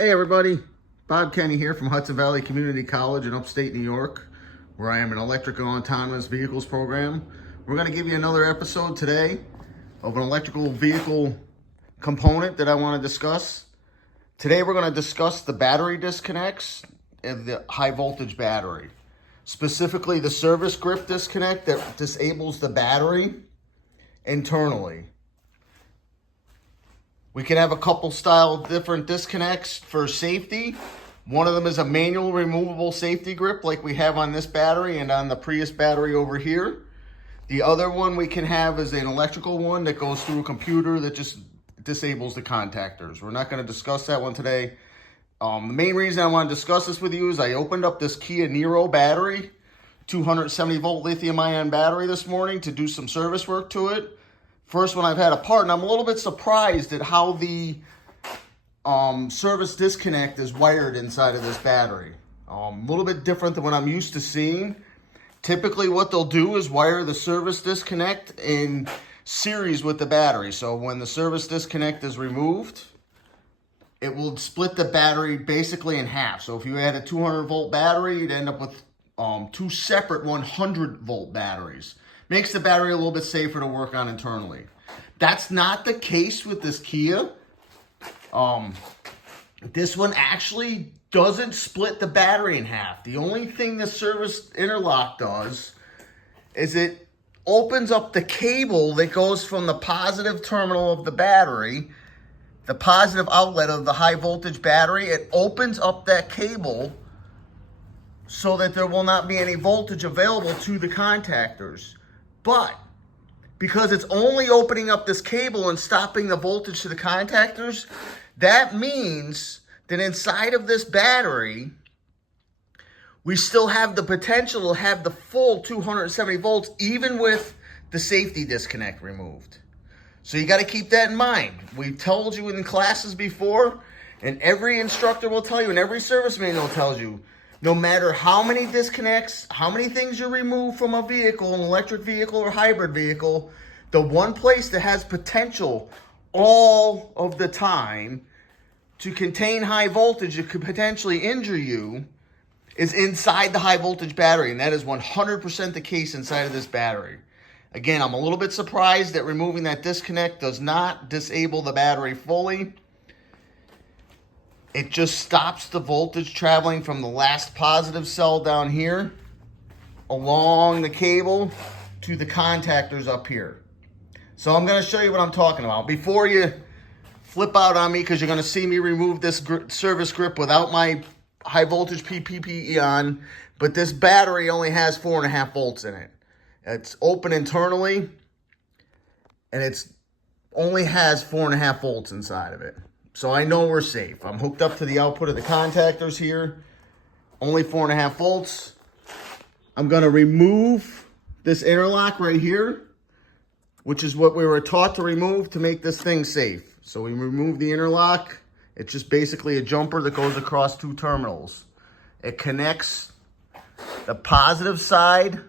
Hey everybody, Bob Kenney here from Hudson Valley Community College in upstate New York, where I am an electrical autonomous vehicles program. We're going to give you another episode today of an electrical vehicle component that I want to discuss. Today we're going to discuss the battery disconnects of the high voltage battery. Specifically the service grip disconnect that disables the battery internally. We can have a couple different disconnects for safety. One of them is a manual removable safety grip like we have on this battery and on the Prius battery over here. The other one we can have is an electrical one that goes through a computer that just disables the contactors. We're not going to discuss that one today. The main reason I want to discuss this with you is I opened up this Kia Niro battery, 270 volt lithium ion battery this morning to do some service work to it. First one I've had apart, and I'm a little bit surprised at how the service disconnect is wired inside of this battery. A little bit different than what I'm used to seeing. Typically what they'll do is wire the service disconnect in series with the battery. So when the service disconnect is removed, it will split the battery basically in half. So if you had a 200 volt battery, you'd end up with two separate 100 volt batteries. Makes the battery a little bit safer to work on internally. That's not the case with this Kia. This one actually doesn't split the battery in half. The only thing the service interlock does is it opens up the cable that goes from the positive terminal of the battery, the positive outlet of the high voltage battery. It opens up that cable so that there will not be any voltage available to the contactors. But because it's only opening up this cable and stopping the voltage to the contactors, that means that inside of this battery, we still have the potential to have the full 270 volts, even with the safety disconnect removed. So you got to keep that in mind. We've told you in classes before, and every instructor will tell you, and every service manual tells you, no matter how many disconnects, how many things you remove from a vehicle, an electric vehicle or hybrid vehicle, the one place that has potential all of the time to contain high voltage that could potentially injure you is inside the high voltage battery. And that is 100% the case inside of this battery. Again, I'm a little bit surprised that removing that disconnect does not disable the battery fully. It just stops the voltage traveling from the last positive cell down here along the cable to the contactors up here. So I'm going to show you what I'm talking about. Before you flip out on me, because you're going to see me remove this service grip without my high voltage PPE on, but this battery only has 4.5 volts in it. It's open internally, and it's only has 4.5 volts inside of it. So I know we're safe. I'm hooked up to the output of the contactors here. Only 4.5 volts. I'm going to remove this interlock right here, which is what we were taught to remove to make this thing safe. So we remove the interlock. It's just basically a jumper that goes across two terminals. It connects the positive side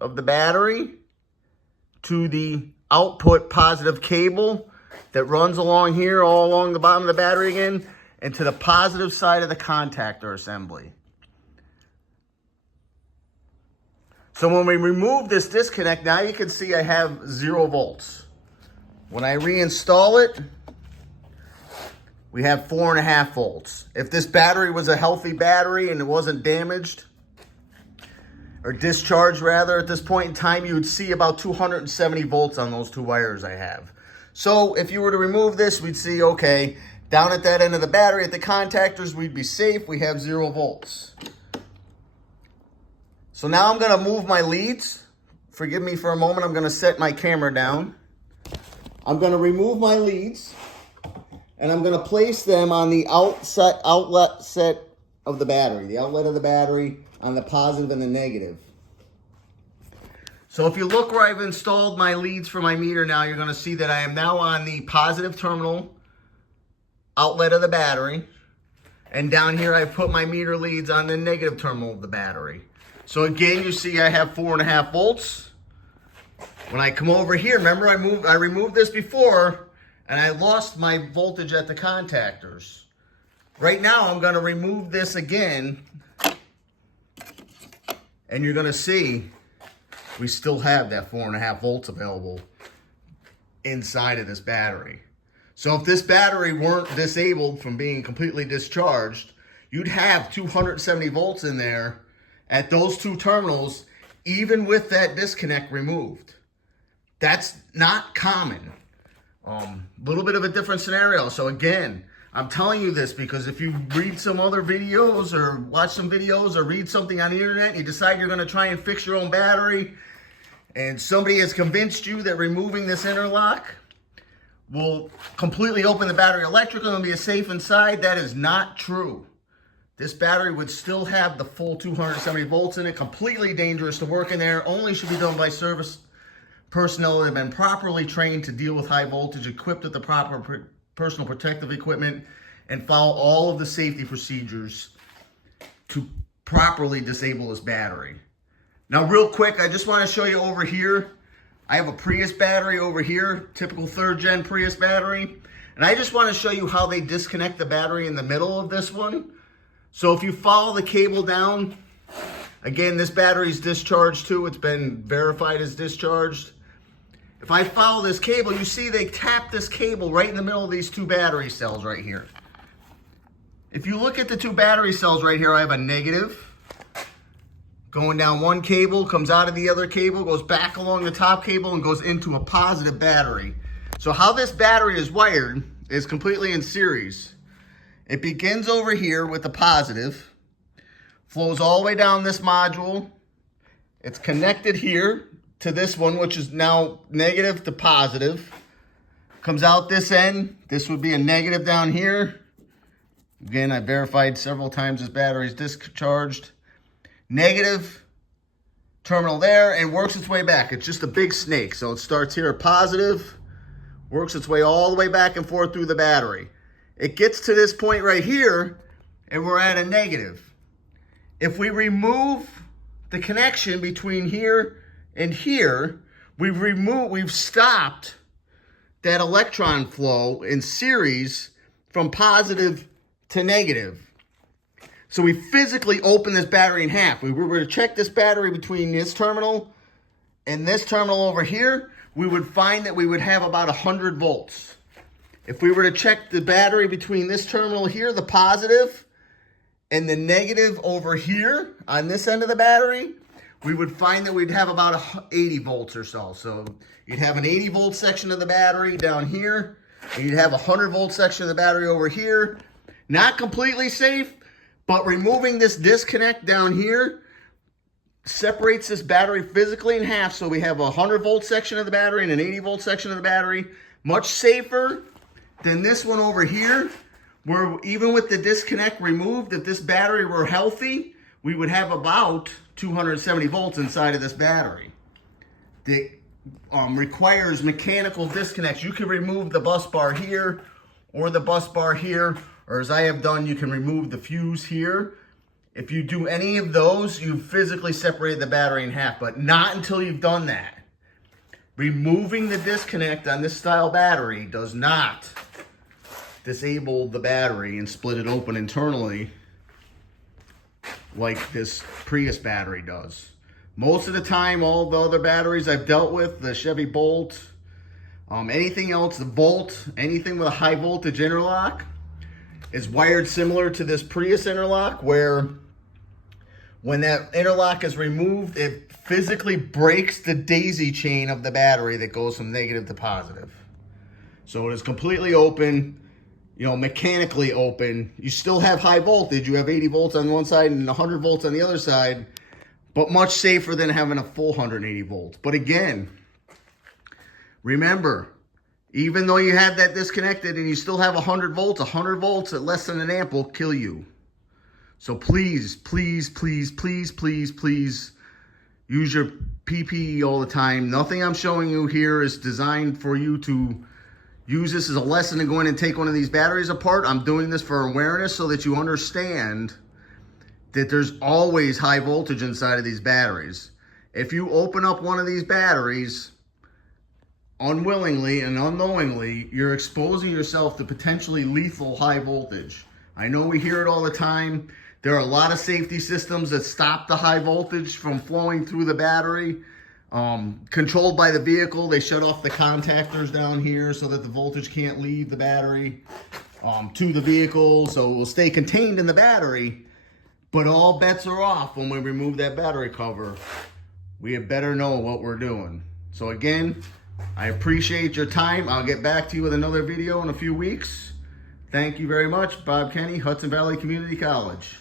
of the battery to the output positive cable that runs along here, all along the bottom of the battery again, and to the positive side of the contactor assembly. So when we remove this disconnect, now you can see I have 0 volts. When I reinstall it, we have 4.5 volts. If this battery was a healthy battery and it wasn't damaged, or discharged rather, at this point in time, you would see about 270 volts on those two wires I have. So if you were to remove this, we'd see, okay, down at that end of the battery, at the contactors, we'd be safe. We have 0 volts. So now I'm going to move my leads. Forgive me for a moment. I'm going to set my camera down. I'm going to remove my leads, and I'm going to place them on the outlet set of the battery, the outlet of the battery on the positive and the negative. So if you look where I've installed my leads for my meter now, you're going to see that I am now on the positive terminal outlet of the battery. And down here, I've put my meter leads on the negative terminal of the battery. So again, you see I have 4.5 volts. When I come over here, remember I removed this before and I lost my voltage at the contactors. Right now, I'm going to remove this again, and you're going to see we still have that 4.5 volts available inside of this battery. So if this battery weren't disabled from being completely discharged, you'd have 270 volts in there at those two terminals, even with that disconnect removed. That's not common. Little bit of a different scenario. So again, I'm telling you this because if you read some other videos or watch some videos or read something on the internet and you decide you're going to try and fix your own battery and somebody has convinced you that removing this interlock will completely open the battery electrically and be safe inside, that is not true. This battery would still have the full 270 volts in it, completely dangerous to work in there, only should be done by service personnel that have been properly trained to deal with high voltage, equipped with the proper personal protective equipment, and follow all of the safety procedures to properly disable this battery. Now real quick, I just want to show you over here, I have a Prius battery over here, typical 3rd gen Prius battery, and I just want to show you how they disconnect the battery in the middle of this one. So if you follow the cable down, again, this battery is discharged too. It's been verified as discharged. If I follow this cable, you see they tap this cable right in the middle of these two battery cells right here. If you look at the two battery cells right here, I have a negative going down one cable, comes out of the other cable, goes back along the top cable and goes into a positive battery. So how this battery is wired is completely in series. It begins over here with the positive, flows all the way down this module. It's connected here to this one, which is now negative to positive. Comes out this end. This would be a negative down here. Again, I verified several times this battery is discharged. Negative terminal there and works its way back. It's just a big snake. So it starts here at positive, works its way all the way back and forth through the battery. It gets to this point right here, and we're at a negative. If we remove the connection between here and here, we've stopped that electron flow in series from positive to negative. So we physically open this battery in half. If we were to check this battery between this terminal and this terminal over here, we would find that we would have about 100 volts. If we were to check the battery between this terminal here, the positive, and the negative over here on this end of the battery, we would find that we'd have about 80 volts or so. So you'd have an 80 volt section of the battery down here, and you'd have a 100 volt section of the battery over here. Not completely safe, but removing this disconnect down here separates this battery physically in half. So we have a 100 volt section of the battery and an 80 volt section of the battery. Much safer than this one over here, where even with the disconnect removed, if this battery were healthy, we would have about 270 volts inside of this battery. That requires mechanical disconnects. You can remove the bus bar here or the bus bar here, or as I have done, you can remove the fuse here. If you do any of those, you've physically separated the battery in half, but not until you've done that. Removing the disconnect on this style battery does not disable the battery and split it open internally like this Prius battery does. Most of the time, all the other batteries I've dealt with, the Chevy Bolt, anything else, the Volt, anything with a high voltage interlock is wired similar to this Prius interlock, where when that interlock is removed, it physically breaks the daisy chain of the battery that goes from negative to positive. So it is completely open, mechanically open. You still have high voltage. You have 80 volts on one side and 100 volts on the other side, but much safer than having a full 180 volts. But again, remember, even though you have that disconnected and you still have 100 volts at less than an amp will kill you. So please, please, please, please, please, please use your PPE all the time. Nothing I'm showing you here is designed for you to use this as a lesson to go in and take one of these batteries apart. I'm doing this for awareness so that you understand that there's always high voltage inside of these batteries. If you open up one of these batteries unwillingly and unknowingly, you're exposing yourself to potentially lethal high voltage. I know we hear it all the time. There are a lot of safety systems that stop the high voltage from flowing through the battery. Controlled by the vehicle, they shut off the contactors down here so that the voltage can't leave the battery to the vehicle, so it will stay contained in the battery. But all bets are off when we remove that battery cover. We had better know what we're doing. So again, I appreciate your time. I'll get back to you with another video in a few weeks. Thank you very much. Bob Kenney, Hudson Valley Community College.